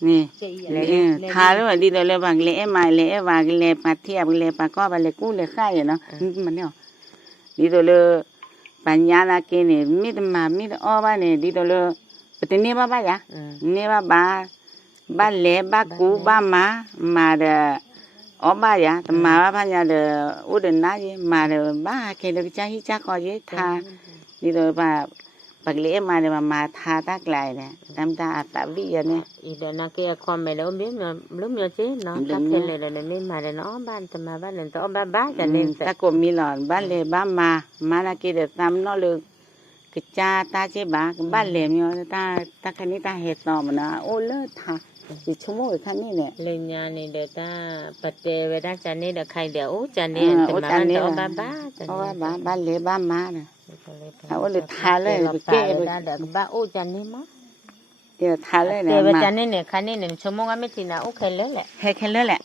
nè lẽ thà rồi đi rồi lẽ bằng lẽ mà lẽ và lẽ mà thiệp lẽ bà có và lẽ cũ lẽ khai vậy nó mà nè đi rồi lẽ bà nhà là cái này mít ô ba này đi rồi lẽ bữa nay ba ya nay ba lẽ ba cũ ba mà được ô ba ya mà ba nhà được uống được nãy gì mà được ba cái được trái trái có gì thà đi rồi bà lẽ mà tha tác lại nè tam ta tạ vi vậy nè để nó kia con mày đâu biết mà lúc nhỏ chứ nó tác lên này là nên mà nó ban tầm mà ban lên to ba cho nên ta cũng mi lòn ba lẽ ba mà là kia được tam nó được cái cha ta chế ba lẽ nhau ta cái này ta hết nọ mà nó ô lơ thà chỉ chung một cái này nè lên nhà này để ta bật đề về ta cho nên được khai để út cho nên tầm mà ban to ba lẽ ba mà nè ô lơ thàเลยcái để ba út cho nên mất thàเลยnè mà cho nên này khai nên này chung một cái mấy thì nào út khai lớn lại khai lớn lại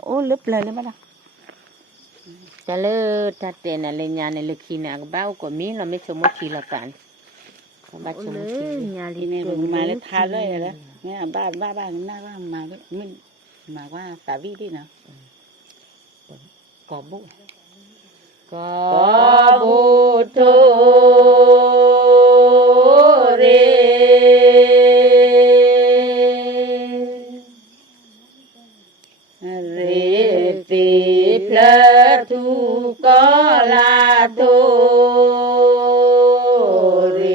ô lấp lời lên bắt đầu cho lơ ta tiền là lên nhà này lực khi nào bao của mí là mấy chung một kỳ là bạn ba chung một kỳ nhà đi nè mà lên thà lời rồi đó nghe ba mà mình mà qua tạ vi đi nào có bố thô rê rê tì plơ thu có la thô đi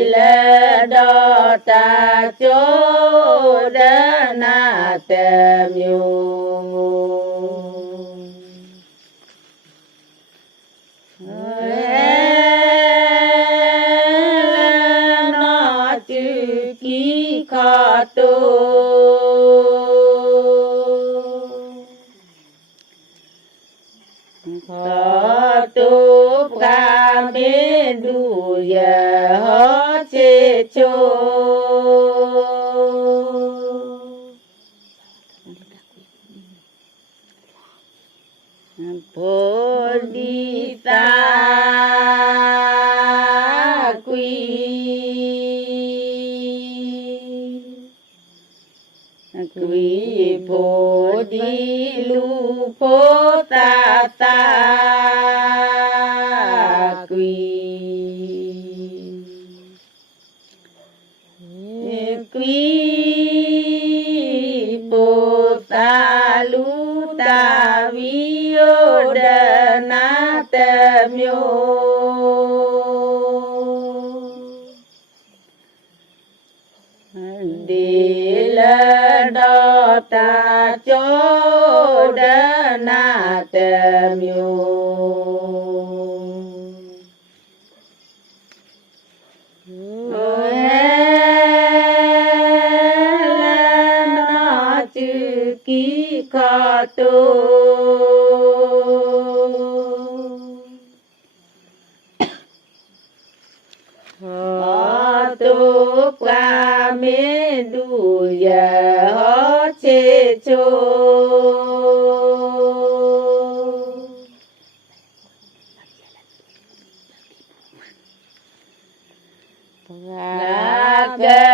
lên đó ta chỗ đã na tem yêu nó chữ ký khó tu khó tu ca bên đủ giờ hết chế cho bồ đi ta quy bồ đi lu bồ ta quy bồ ta lu ta vi ô đà na tâm yo đi lên đó ta chỗ đà na tâm yo ký khó tu khó tu qua mê đủ giờ hết chế cho là cái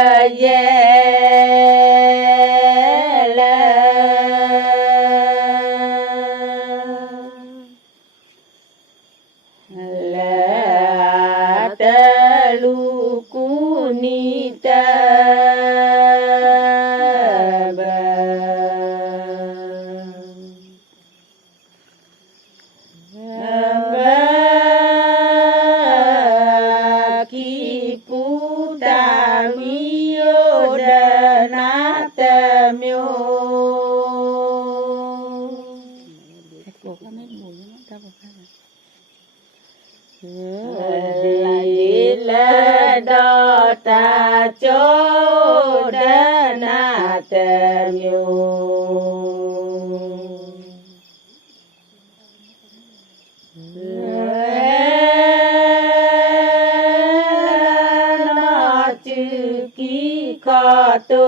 đó ta chỗ đã na tem yo nó chữ ký khó tu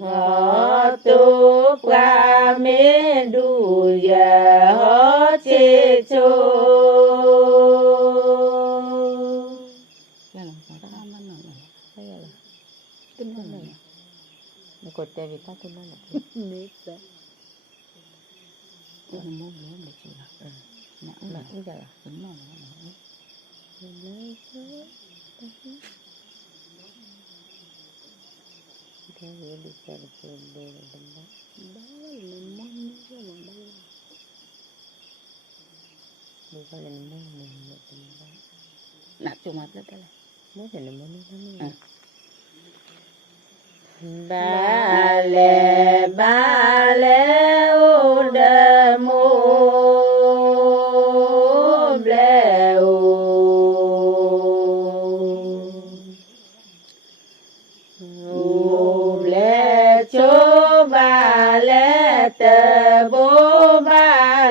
họ tu qua mê đủ giờ họ chê chô nó có tê vì ta tin nó là nít đó nó mua bữa để chịu là nặng nặng giờ là đúng rồi cái gì đi chơi là chơi đây là đâm đó đó là món cái mà đây đi coi là món mình đâm đó nạp cho mặt đó cái này món thì là món nó ba lê ô đê mô ble ô ble chô ba lê tê bô ba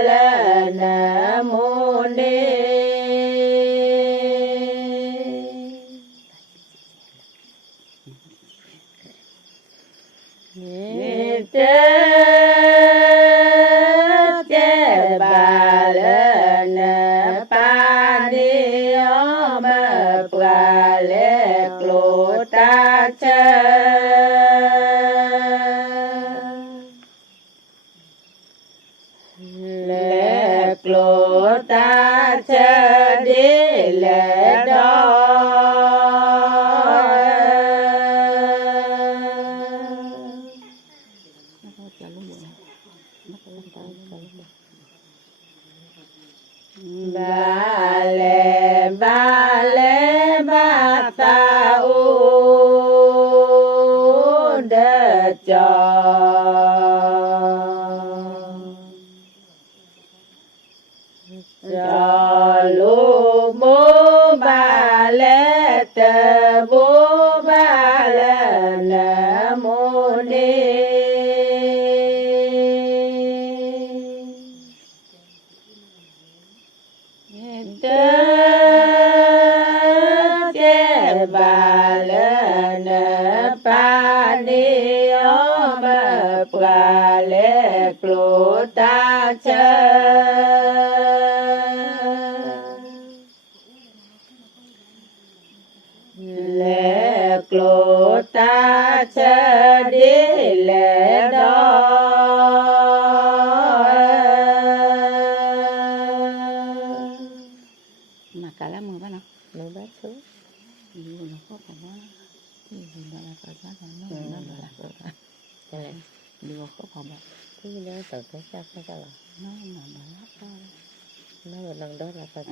lê nê mô đê chê bà lê nê pa đi ô mê bà lê klô ta chê lê klô ta chê đi lê đô ba lê ba ta u đê cho lu bố ba lê tê bố ba lê nê mô đê chê bà lê nê pa đi ô mê bà lê klô ta chê lê klô ta chê đi lê đô mà cả lá mưa bắt nó bát xuống nhiều nó có phải nó là phải bắt nó là Đấy. nhiều có phải bật Cái đó tự cái sao là nó mà lát thôi nó một lần đó là phải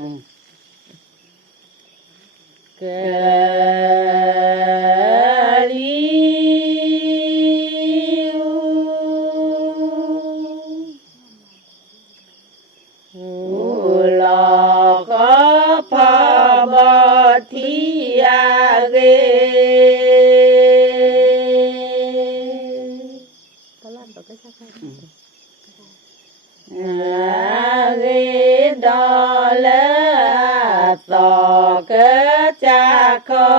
lò có phò bò thi à ghê có làm được cái sao ghê đo lỡ tò cái cha khó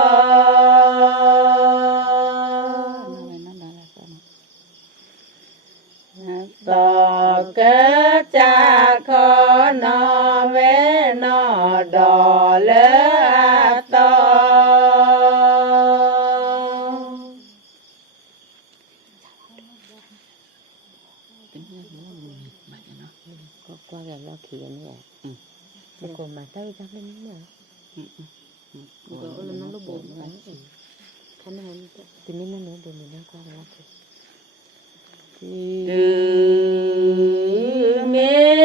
tò cái cha khó nó về nó đò lỡ to qua cái lo kia nữa cái con mà tới chắc lên nữa rồi nó buồn vậy thành ra thì mình nó buồn mình nó qua cái lo kia từ mê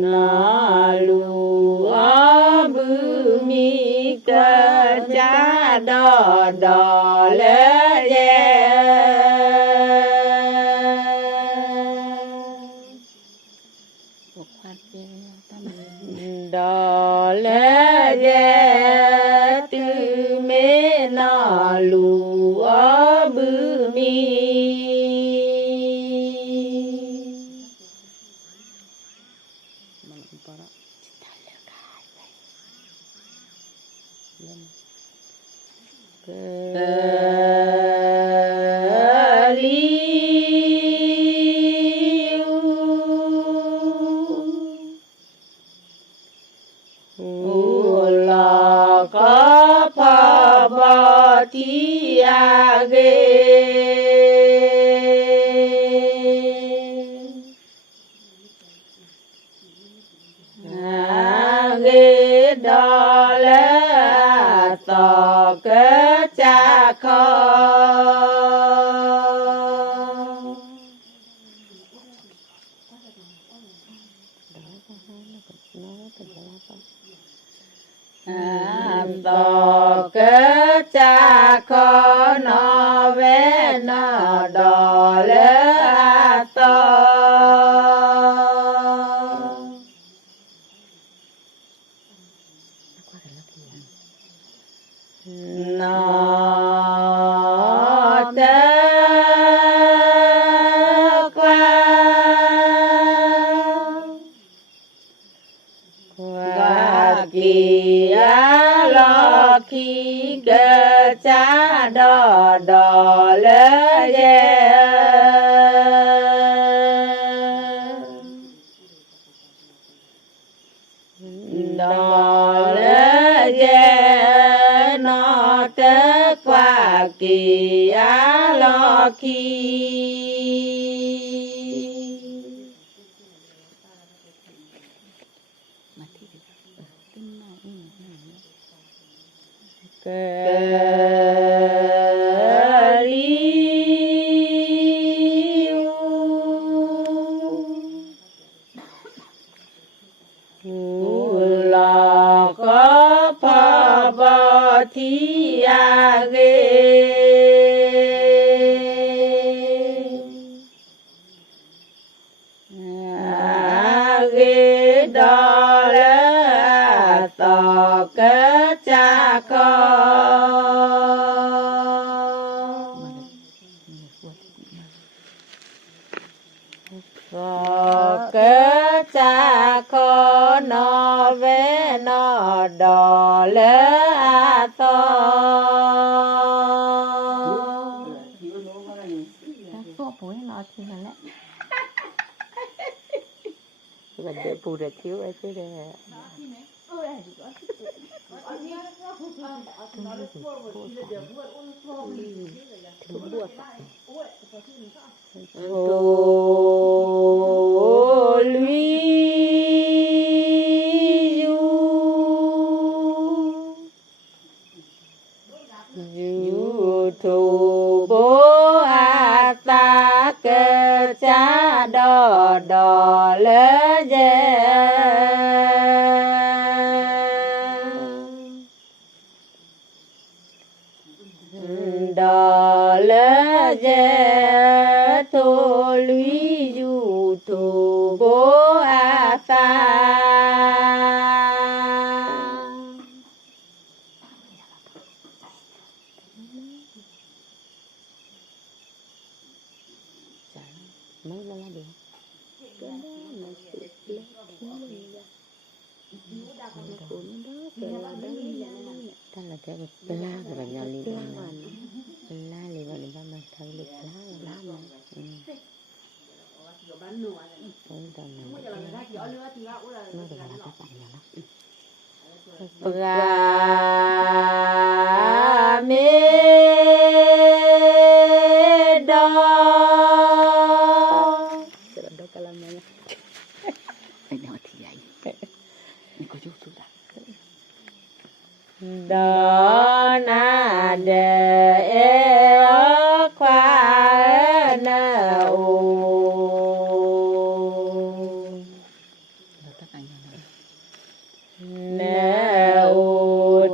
nó lu ở bự mi cơ cha đò đò lẽ đò lẽ je tu me na lu abu mi Ula ka pa ti age age dole to ke cha kho to ke cha kho no ve no dole to no te qua qua kia lo khi ke cha đò đò lơ đò lơ nó te qua kia lo khi la có pa ba thi age age đó là to ke cha kho to ke cha kho no ve no đò lơ to số bố nó thì là lẽ vấn đề bù được thiếu ấy chứ đây ô lui yu thu bố a ta ke cha đò đò lơ je đò lơ je thu lui yu thu bố a ta mấy là được ta là cái la của bạn nhà li la li vào đi mà thấy được la mà bán nua rồi nó được là các bạn nhà nó pra me do đó na de e khoa na u na u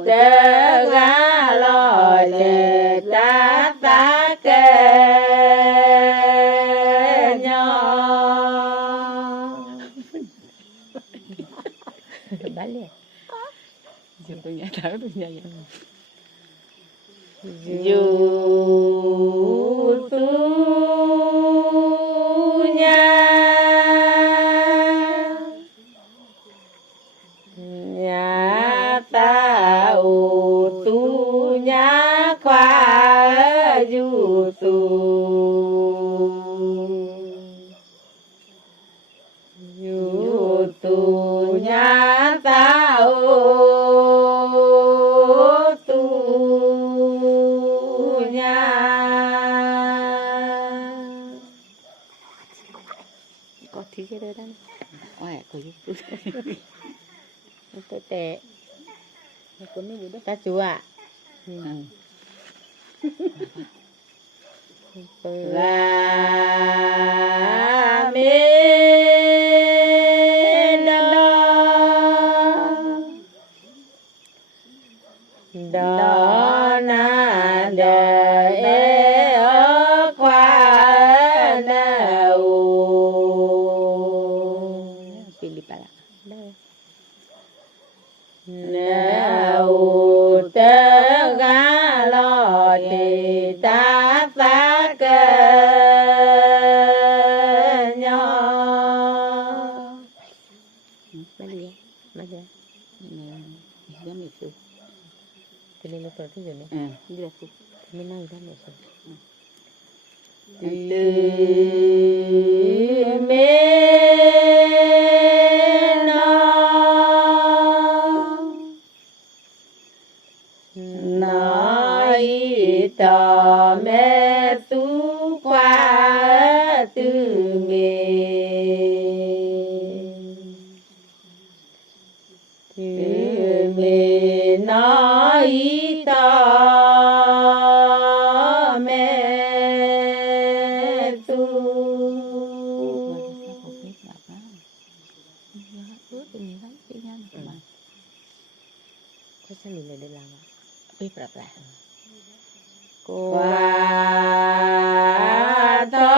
te ga lo le ta ta ke nho bale Chụp tôi nhảy tháo tôi nhảy. Dù tu nha nhà ta ô tu nhà qua dù tu dù tu nhà ta ô tu nhà có tí cái đấy đó Ôi, cô giúp. tôi tệ có mấy bữa đó ta chú ạ và mê đó na đời ở qua đâu Pilipala nào tớ gà lo thì ta phát cơ nhỏ mà đi Đó mình chụp. thì lên tôi thế rồi nè Đi là chụp. mình nói ra một số từ mê nói tò mẹ tu qua từ mê nói tò mẹ tu có sao mình lại đi làm ạ? Biết rồi là. Qua thơ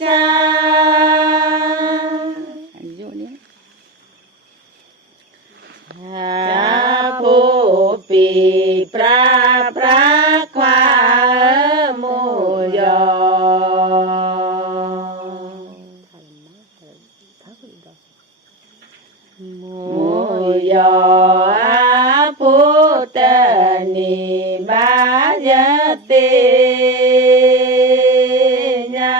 cha Anh vô nhé. cha phô bì pra pra qua mô yo mô yo a phô tê ni ba ya tê nha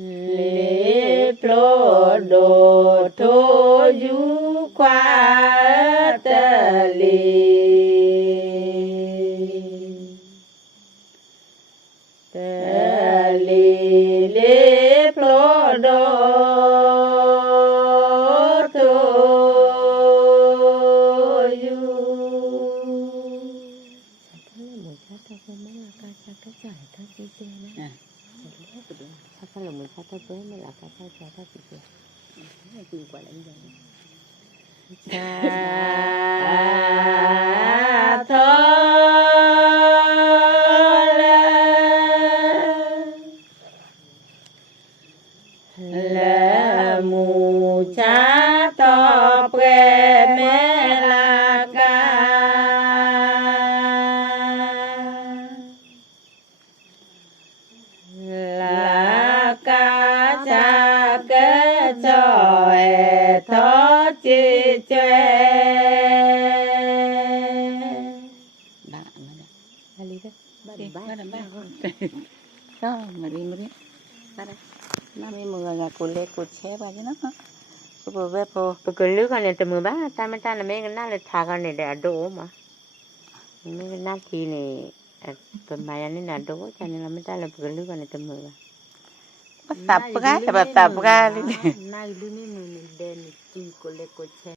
le plo do to yu qua ta le plo do to yu sao là mình sao tới với mới là cái sao cho ta chị chị quả lại như vậy cha thơ là mù cha to pre mẹ la ca là ca cha cái cho e thó chi chê Ba mà nè. ba đi đó ba đi Ba làm ba không? Sao mà đi mới biết. Ba đây. Nó mới mưa là cô lê cô chế ba chứ nó. Cô về cô. Porque lu kan ne temu ba ta ma ta na me na le tha kan ne da do ma me na thi ne pa ma ya ne na do cha ne la ma ta le porque lu kan ne temu ba Tập cái, tập cái đi. na lu ni ne de ni ti ko le ko che